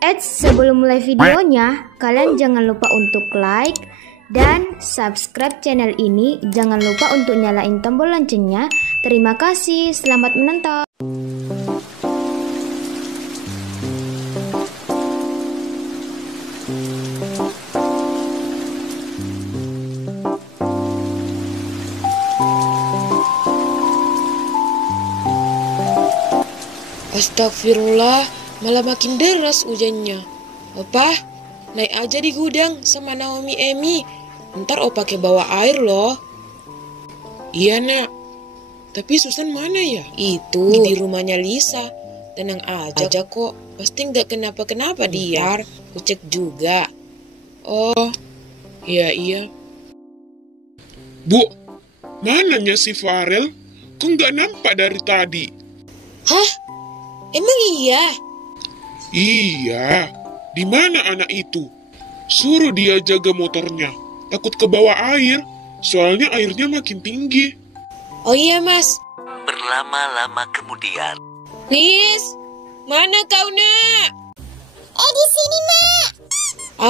Sebelum mulai videonya, kalian jangan lupa untuk like dan subscribe channel ini. Jangan lupa untuk nyalain tombol loncengnya. Terima kasih, selamat menonton. Astagfirullah, malah makin deras hujannya. Opa, naik aja di gudang sama Naomi Emi. Ntar Opa pakai bawa air loh. Iya nak, tapi Susan mana ya? Itu di rumahnya Lisa. Tenang aja kok, pasti nggak kenapa-kenapa dia. Aku cek juga. Oh, iya. Bu, mananya si Farel? Kok nggak nampak dari tadi? Hah? Emang iya? Iya, di mana anak itu? Suruh dia jaga motornya. Takut ke bawah air, soalnya airnya makin tinggi. Oh iya mas. Berlama-lama kemudian. Lis, mana kau nak? Di sini mak.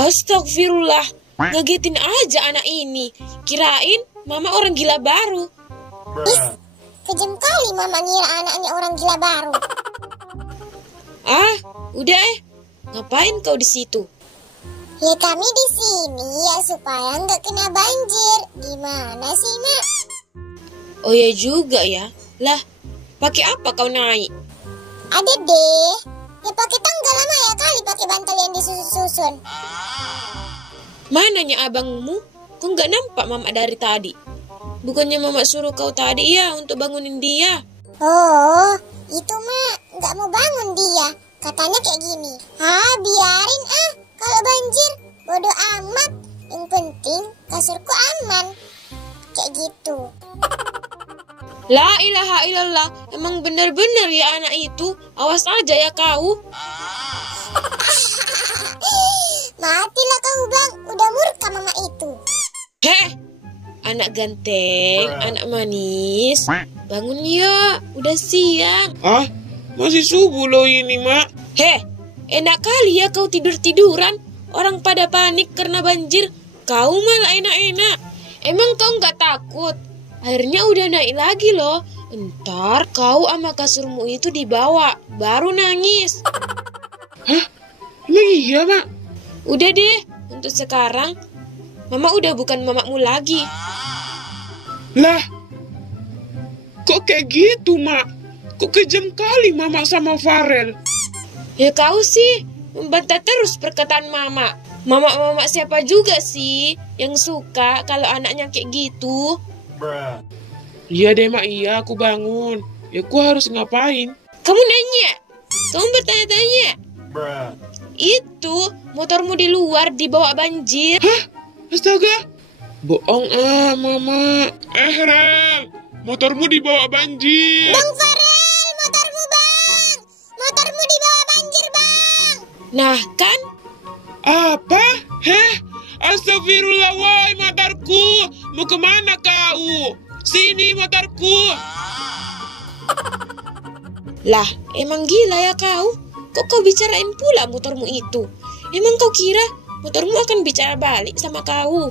Astagfirullah, ngagetin aja anak ini. Kirain mama orang gila baru. Kejam kali mama ngira anaknya orang gila baru. Ah, udah ngapain kau di situ? Ya kami di sini ya supaya nggak kena banjir. Gimana sih mak? Oh ya juga ya. Lah, pakai apa kau naik? Ada deh. Ya pakai tangga lama ya kali pakai bantal yang disusun-susun. Mananya abangmu? Kok nggak nampak mama dari tadi? Bukannya mama suruh kau tadi ya untuk bangunin dia? Oh, itu mak nggak mau bangun dia. Katanya kayak gini. Biarin kalau banjir. Bodoh amat. Yang penting kasurku aman. Kayak gitu. La ilaha illallah. Emang benar-benar ya anak itu. Awas aja ya kau. Matilah kau bang. Udah murka mama itu. Heh, anak ganteng, anak manis. Bangun ya, udah siang. Ah, masih subuh loh ini mak. Heh, enak kali ya kau tidur-tiduran. Orang pada panik karena banjir. Kau malah enak-enak. Emang kau nggak takut? Airnya udah naik lagi loh. Ntar kau sama kasurmu itu dibawa. Baru nangis. Hah? Emang iya mak? Udah deh, untuk sekarang mama udah bukan mamamu lagi. Lah, kok kayak gitu mak? Kok kejam kali mama sama Farel? Ya kau sih membantah terus perkataan mama. Mama siapa juga sih yang suka kalau anaknya kayak gitu? Iya deh mak, iya aku bangun. Ya aku harus ngapain? Kamu nanya? Kamu bertanya-tanya? Itu motormu di luar dibawa banjir. Hah? Astaga. Bohong mama. Rel, motormu dibawa banjir. Bang Farel, motormu bang. Motormu dibawa banjir bang. Nah kan? Apa? Heh? Astagfirullah, woi motorku. Mau kemana kau? Sini motorku. Lah, emang gila ya kau? Kok kau bicarain pula motormu itu? Emang kau kira motormu akan bicara balik sama kau?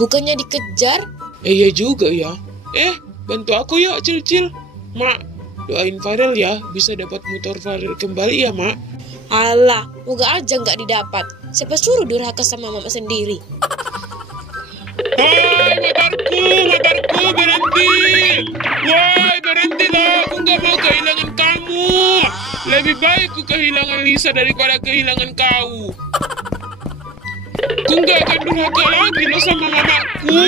Bukannya dikejar? Iya juga ya. Bantu aku ya, Cil. Mak, doain Farel ya, bisa dapat motor Farel kembali ya, Mak. Alah, moga aja nggak didapat. Siapa suruh durhaka sama mama sendiri? Hai, motorku, berhenti. Woi, berhentilah, aku nggak mau kehilangan kamu. Lebih baik ku kehilangan Lisa daripada kehilangan kau. Ku nggak akan durhaka lagi lo sama mamaku.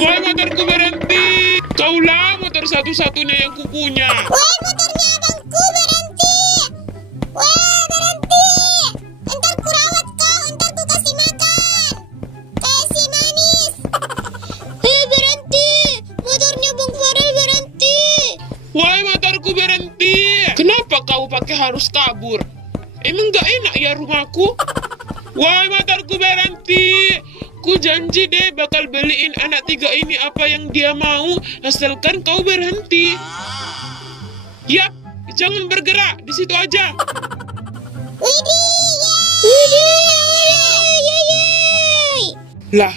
Woi, motorku berhenti. Kaulah motor satu-satunya yang ku punya. Woi, motornya abangku berhenti. Woi, berhenti. Ntar ku rawat kau, ntar ku kasih makan. Kasih manis. Berhenti. Motornya Bang Farel berhenti. Woi, motorku berhenti. Kenapa kau pakai harus kabur? Emang gak enak ya rumahku? Woi, motorku berhenti. Ku janji deh bakal beliin anak tiga ini apa yang dia mau, asalkan kau berhenti. Yap, jangan bergerak, di situ aja. Widih, Lah,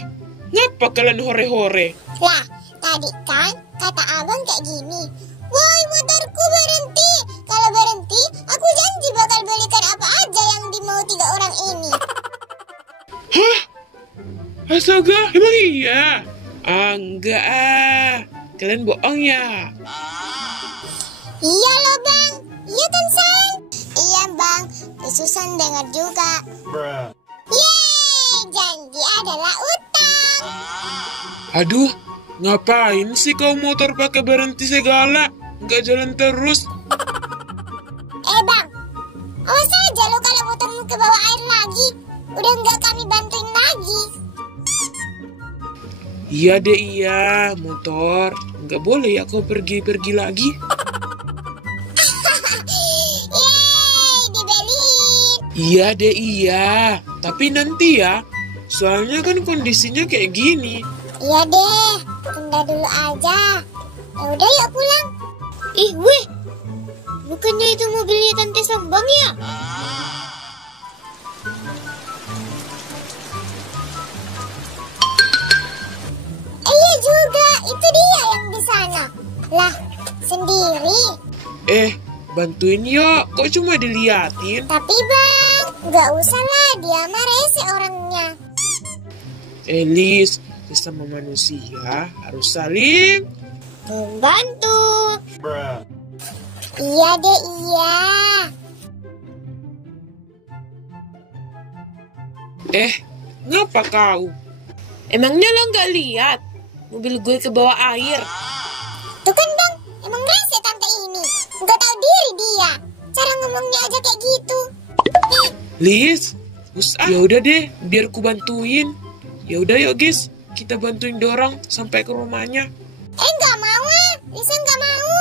ngapa kalian hore-hore? Lah, tadi kan kata abang kayak gini. Woi, motorku berhenti. Kalau berhenti, aku janji bakal belikan apa aja yang dimau 3 orang ini. Hah? Astaga, emang iya? Enggak ah. Kalian bohong ya? Iya loh bang. Iya kan San? Iya bang. Susan dengar juga. Yeay, janji adalah utang. Aduh, ngapain sih kau motor pakai berhenti segala? Nggak jalan terus. Bang, awas aja lo kalau motormu ke bawah air lagi. Udah nggak kami bantuin lagi. Iya deh iya, motor. Nggak boleh ya kau pergi-pergi lagi. Yeay, dibeliin. Iya deh iya, tapi nanti ya. Soalnya kan kondisinya kayak gini. Iya deh, tunda dulu aja. Ya udah yuk pulang. Ih, weh. Bukannya itu mobilnya Tante Sambang ya? Iya juga, itu dia yang di sana. Lah, sendiri. Bantuin yuk, kok cuma diliatin? Tapi bang, nggak usah lah, dia mah rese orangnya. Lis, sesama manusia harus saling Membantu. Iya deh, iya. Ngapa kau? Emangnya lo nggak lihat mobil gue ke bawah air? Tuh kan bang, emang rese tante ini. Nggak tahu diri dia. Cara ngomongnya aja kayak gitu. Lis, ya udah deh, biar ku bantuin. Ya udah yuk guys, kita bantuin dorong sampai ke rumahnya. Nggak mau ah, Lisa nggak mau.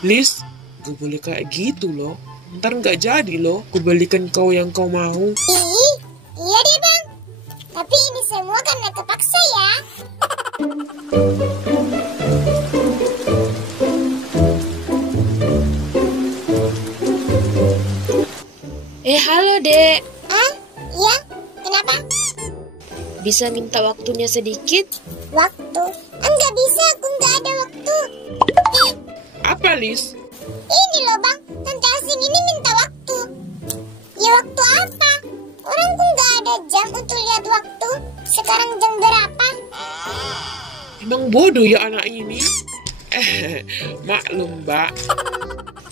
Lis, gak boleh kayak gitu loh. Ntar nggak jadi loh, ku belikan kau yang kau mau. Ih, iya deh bang. Tapi ini semua karena kepaksa ya. Halo dek, Iya, kenapa? bisa minta waktunya sedikit? Waktu? Nggak bisa, aku nggak ada waktu. Apa Lis? Ini loh bang, tante asing ini minta waktu. Ya waktu apa? Orangku nggak ada jam untuk lihat waktu. Sekarang jam berapa? Emang bodoh ya anak ini? Maklum mbak.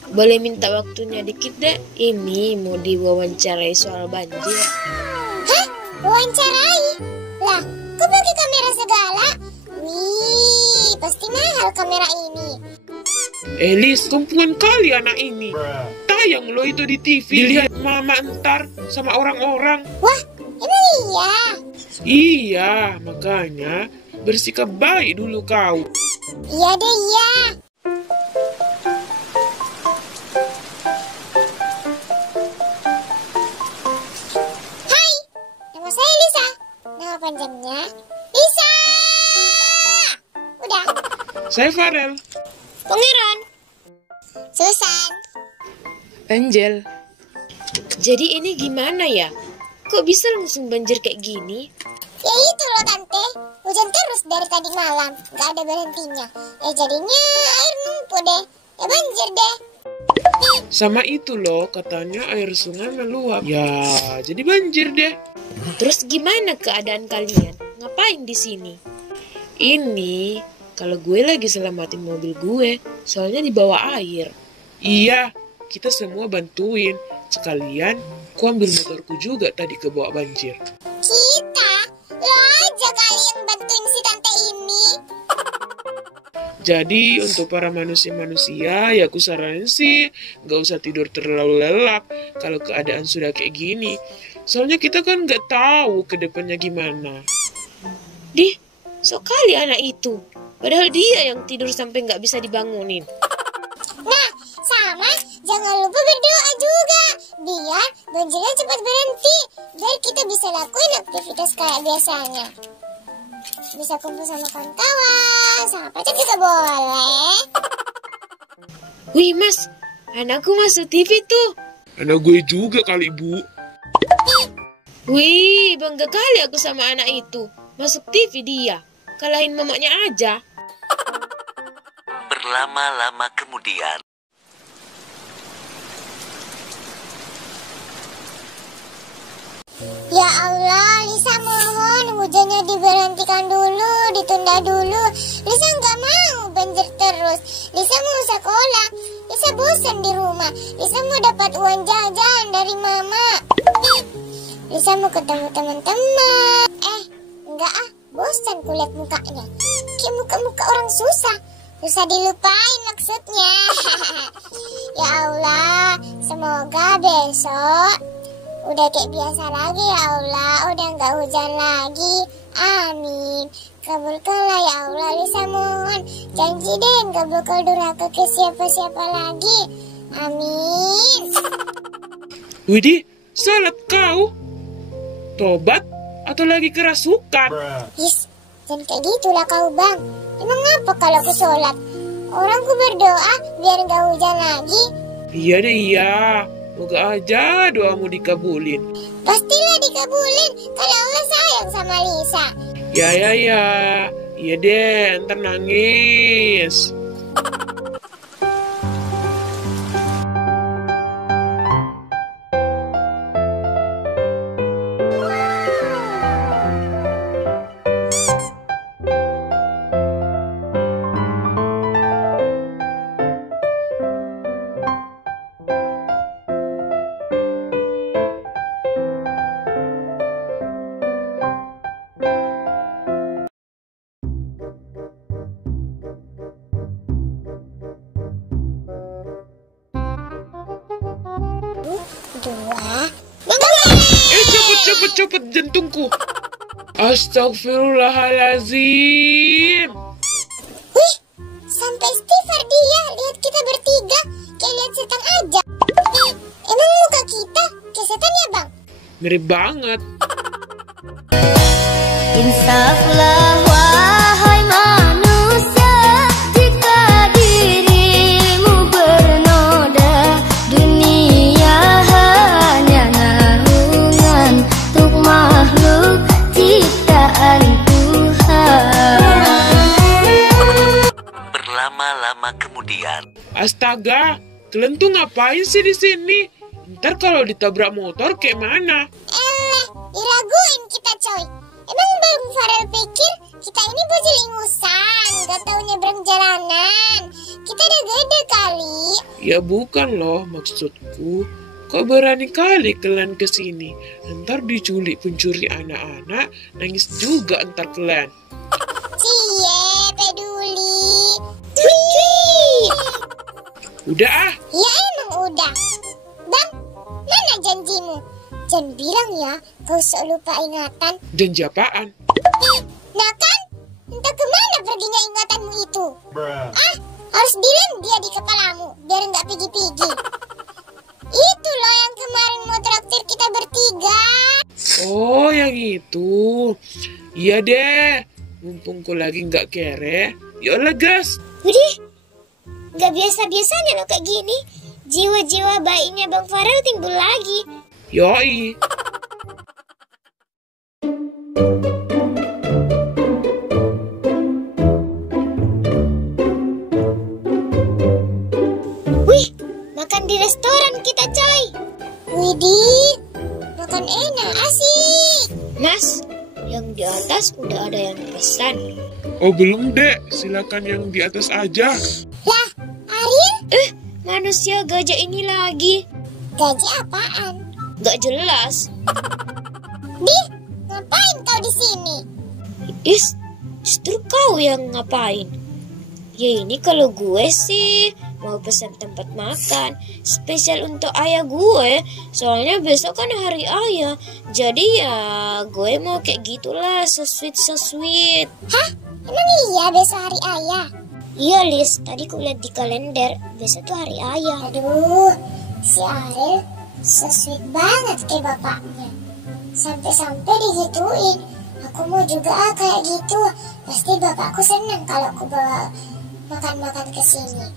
Boleh minta waktunya dikit dek? Ini mau diwawancarai soal banjir. Hah? Wawancarai? Lah, kok pakai kamera segala? Wih, pasti mahal kamera ini. Lis, kumpungan kali anak ini. Tayang lo itu di TV. Dilihat mama entar sama orang-orang. Wah, emang iya? Iya, makanya bersikap baik dulu kau. Iya deh, iya. Hai, nama saya Lisa. Nama panjangnya Lisa. Udah. Saya Farel. Pangeran, Susan. Angel. jadi ini gimana ya? Kok bisa langsung banjir kayak gini? Ya itu loh tante, hujan terus dari tadi malam, gak ada berhentinya. Jadinya air numpuk deh, ya banjir deh. Sama itu loh, katanya air sungai meluap. Ya, jadi banjir deh. Terus gimana keadaan kalian? Ngapain di sini? Ini kalau gue lagi selamatin mobil gue, soalnya di bawah air. Iya, kita semua bantuin. Sekalian, ku ambil motorku juga tadi ke bawah banjir. Kita, lo aja kali yang bantuin si tante ini. Jadi, untuk para manusia-manusia, ya aku saranin sih, gak usah tidur terlalu lelap kalau keadaan sudah kayak gini. Soalnya kita kan gak tahu ke depannya gimana. Dih, sok kali anak itu. Padahal dia yang tidur sampai nggak bisa dibangunin. Nah, sama, jangan lupa berdoa juga. Biar banjirnya cepat berhenti. Biar kita bisa lakuin aktivitas kayak biasanya. Bisa kumpul sama kawan-kawan, sama pacar juga boleh. Wih mas, anakku masuk TV tuh. Anak gue juga kali, Bu. Wih, bangga kali aku sama anak itu. Masuk TV dia. Kalahin mamanya aja. Berlama-lama kemudian. Ya Allah, Lisa mohon hujannya diberhentikan dulu, ditunda dulu. Lisa nggak mau banjir terus. Lisa mau sekolah. Lisa bosan di rumah. Lisa mau dapat uang jajan dari mama. Lisa mau ketemu teman-teman. Enggak ah, bosan kulihat mukanya. Kayak muka-muka orang susah. Susah dilupain maksudnya. Ya Allah, semoga besok udah kayak biasa lagi ya Allah. Udah nggak hujan lagi. Amin. Kabulkanlah ya Allah, Lisa mohon. Janji deh nggak bakal durhaka ke siapa-siapa lagi. Amin. Widih, salat kau? Tobat atau lagi kerasukan? Yes, jangan kayak gitulah kau bang. Emang apa kalau aku sholat? Orang ku berdoa biar nggak hujan lagi. Iya deh iya. Moga aja doamu dikabulin. Pastilah dikabulin kalau Allah sayang sama Lisa. Ya. Iya deh, ntar nangis. Dua. Cepet jantungku. Astagfirullahalazim. Wih, sampai istighfar dia. Lihat kita bertiga kayak lihat setan aja. Emang muka kita kayak setan ya bang? Mirip banget. Insaflah wahai manusia, jika dirimu bernoda, dunia hanya naungan untuk makhluk ciptaan Tuhan. Berlama-lama kemudian. Astaga, kalian tuh ngapain sih di sini? Ntar kalau ditabrak motor kayak mana? Diraguin kita coy. Emang Bang Farel pikir kita ini bocil ingusan, gak tau nyebrang jalanan. Kita udah gede kali. Ya bukan loh maksudku. Kok berani kali kalian kesini? Ntar diculik pencuri anak-anak, nangis juga ntar kalian. Cie, peduli. Udah ah, Ya emang udah. Bang, mana janjimu? Jangan bilang ya, kau sok lupa ingatan. janji apaan? Nah kan, entah kemana perginya ingatanmu itu. Harus dilem dia di kepalamu, biar nggak pigi-pigi. Itu loh yang kemarin mau traktir kita bertiga. Oh yang itu. Iya deh, mumpung ku lagi nggak kere. Yolah gas. Widih, nggak biasa-biasanya lo kayak gini. Jiwa-jiwa baiknya Bang Farel timbul lagi. Yoi. Wih, makan di restoran kita coy. Widih, makan enak, asik. Mas, yang di atas udah ada yang pesan. Oh belum dek, silakan yang di atas aja. Lah, Ariel, Manusia gajah ini lagi. gaji apaan? Gak jelas. Di, ngapain kau di sini? Is, justru kau yang ngapain? Ya ini kalau gue sih mau pesan tempat makan spesial untuk ayah gue. Soalnya besok kan hari ayah. Jadi ya gue mau kayak gitulah, so sweet. Hah? Emang iya besok hari ayah? Iya Lis, tadi ku lihat di kalender besok tuh hari ayah. Aduh, si Ariel so sweet banget kayak bapaknya. Sampai-sampai digituin. Aku mau juga kayak gitu. Pasti bapakku senang kalau aku bawa makan-makan ke sini.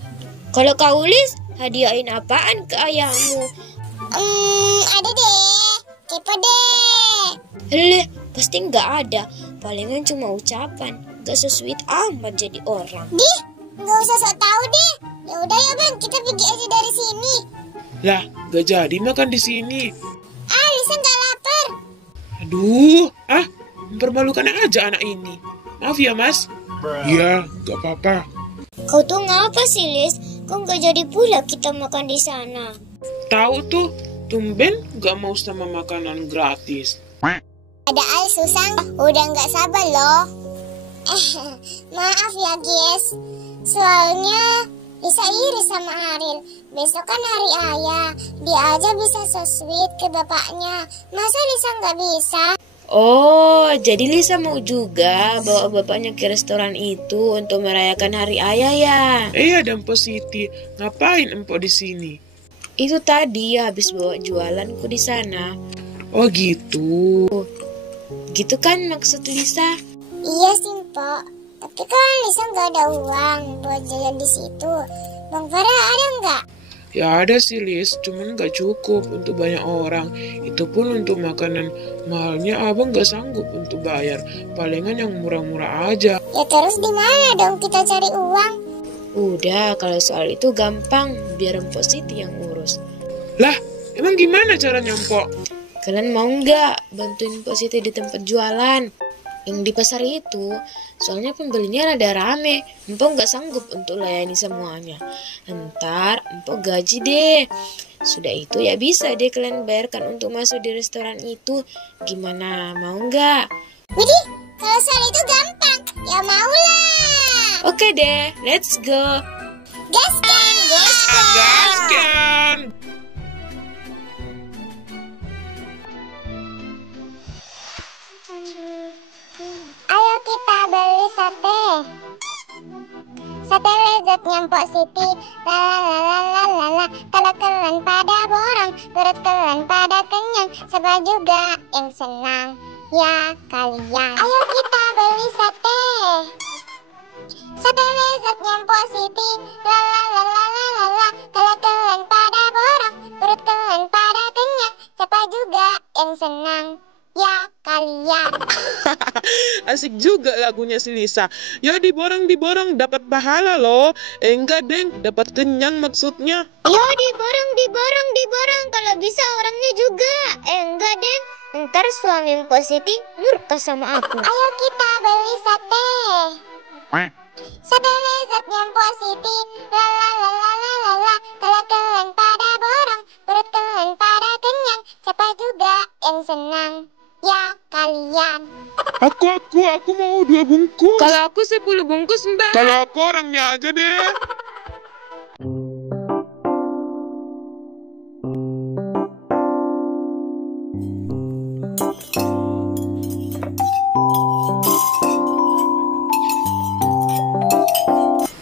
Kalau kau Lis, hadiahin apaan ke ayahmu? Ada deh. Kepo deh. Pasti nggak ada. Palingan cuma ucapan. Gak so-sweet amat jadi orang. Dih, nggak usah sok tahu deh. Ya udah ya bang, kita pergi aja dari sini. Lah, gak jadi makan di sini. Lisa nggak lapar. Aduh, mempermalukan aja anak ini. Maaf ya, Mas. Iya, gak apa-apa. Kau tuh ngapa sih, Lis? Kok nggak jadi pula kita makan di sana? Tahu tuh, tumben gak mau sama makanan gratis. Ada Susang, udah nggak sabar loh. Maaf ya guys, soalnya Lisa iri sama Ariel. Besok kan hari ayah, dia aja bisa so sweet ke bapaknya. Masa Lisa nggak bisa? Oh, jadi Lisa mau juga bawa bapaknya ke restoran itu untuk merayakan hari ayah ya? Iya dan Positi, ngapain empok di sini? Itu tadi habis bawa jualanku di sana. Oh gitu. Gitu kan maksud Lisa? Iya sih Mpok, tapi kan Lisa nggak ada uang buat jalan di situ. Bang Farah ada nggak? Ya ada sih Lis, cuman gak cukup untuk banyak orang. Itu pun untuk makanan mahalnya abang gak sanggup untuk bayar. Palingan yang murah-murah aja. Ya terus di mana dong kita cari uang? Udah, kalau soal itu gampang, biar Mpok Siti yang urus. Lah, emang gimana caranya empok? Kalian mau nggak bantuin Mpok Siti di tempat jualan? Yang di pasar itu, soalnya pembelinya rada rame. Mpok nggak sanggup untuk layani semuanya. Ntar Mpok gaji deh. Sudah itu ya bisa deh kalian bayarkan untuk masuk di restoran itu. Gimana, mau nggak? Widih, kalau soal itu gampang. Ya maulah. Oke deh, let's go. Gaskan, gaskan. Gaskan! Ayo kita beli sate. Sate lezatnya Mpok Siti. Lalalalalalala. Kalau kalian pada borong, perut kalian pada kenyang. Siapa juga yang senang? Ya kalian. Ayo kita beli sate. Sate lezatnya Mpok Siti. Lalalalalalala. Kalau kalian pada borong, perut kalian pada kenyang. Siapa juga yang senang? Ya kalian. Asik juga lagunya si Lisa. Ya diborong dapat pahala loh. Enggak deng, dapat kenyang maksudnya. Yo diborong kalau bisa orangnya juga. Enggak deng, ntar suami Mpok Siti murka sama aku. Ayo kita beli sate. Sate lezatnya Mpok Siti. Lalalalalalala. Kalau kalian pada borong, perut kalian pada kenyang. Siapa juga yang senang? Ya kalian. Aku mau 2 bungkus. Kalau aku 10 bungkus, Mbak. Kalau aku orangnya aja deh.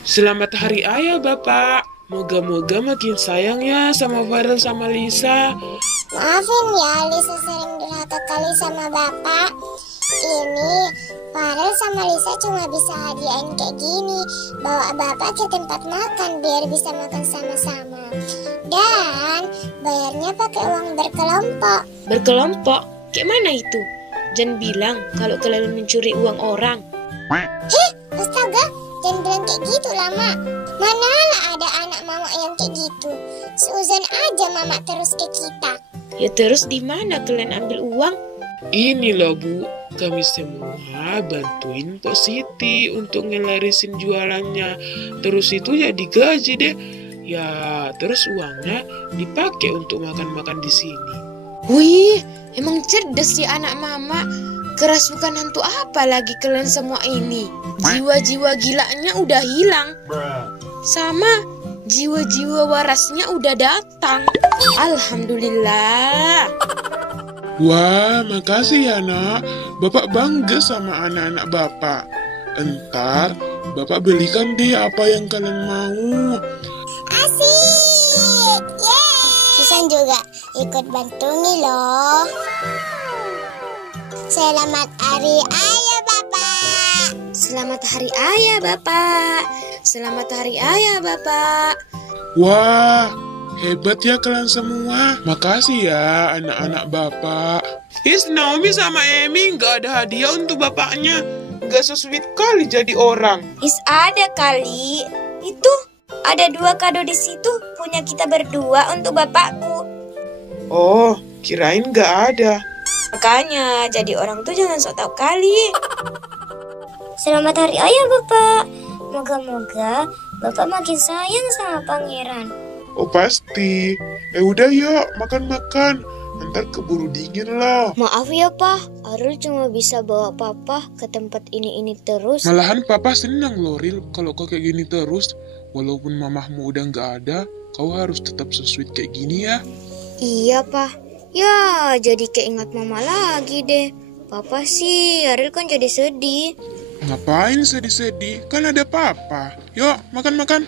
Selamat Hari Ayah, Bapak. Moga-moga makin sayang ya sama Farel sama Lisa. Maafin ya, Lisa sering durhaka kali sama bapak. Ini Farel sama Lisa cuma bisa hadiahin kayak gini, bawa bapak ke tempat makan biar bisa makan sama-sama. Dan bayarnya pakai uang berkelompok. Berkelompok? Kayak mana itu? Jangan bilang kalau kalian mencuri uang orang. Astaga, jangan bilang kayak gitu lah, Mak. Manalah ada anak mama yang kayak gitu. Seuzon aja mama terus ke kita. Ya terus di mana kalian ambil uang? Ini loh Bu, kami semua bantuin Pok Siti untuk ngelarisin jualannya. Terus itu ya digaji deh. Ya terus uangnya dipakai untuk makan-makan di sini. Wih, emang cerdas si anak mama. Kerasukan hantu apa lagi kalian semua ini? Jiwa-jiwa gilanya udah hilang. Sama jiwa-jiwa warasnya udah datang. Alhamdulillah. Wah, makasih ya nak. Bapak bangga sama anak-anak bapak. Entar bapak belikan deh apa yang kalian mau. Asik. Yeay. Susan juga ikut bantu nih loh. Selamat Hari Ayah Bapak. Selamat Hari Ayah, Bapak. Selamat Hari Ayah, Bapak. Wah, Hebat ya kalian semua. Makasih ya anak-anak bapak. Naomi sama Emi nggak ada hadiah untuk bapaknya. Nggak so-sweet kali jadi orang. Ada kali. Itu ada 2 kado di situ punya kita berdua untuk bapakku. Oh, kirain nggak ada. Makanya jadi orang tuh jangan sok tahu kali. Selamat Hari Ayah, Bapak. Moga-moga Bapak makin sayang sama pangeran. Oh pasti. Udah yuk, makan-makan. Ntar keburu dingin loh. Maaf ya, Pak. Arul cuma bisa bawa Papa ke tempat ini terus. Malahan papa senang loh, Ril, kalau kau kayak gini terus. Walaupun mamahmu udah nggak ada, kau harus tetap so-sweet kayak gini ya. Iya, Pak. Ya, jadi keingat Mama lagi deh. Papa sih, Aril kan jadi sedih. Ngapain sedih-sedih? Kan ada papa. Yuk, makan-makan.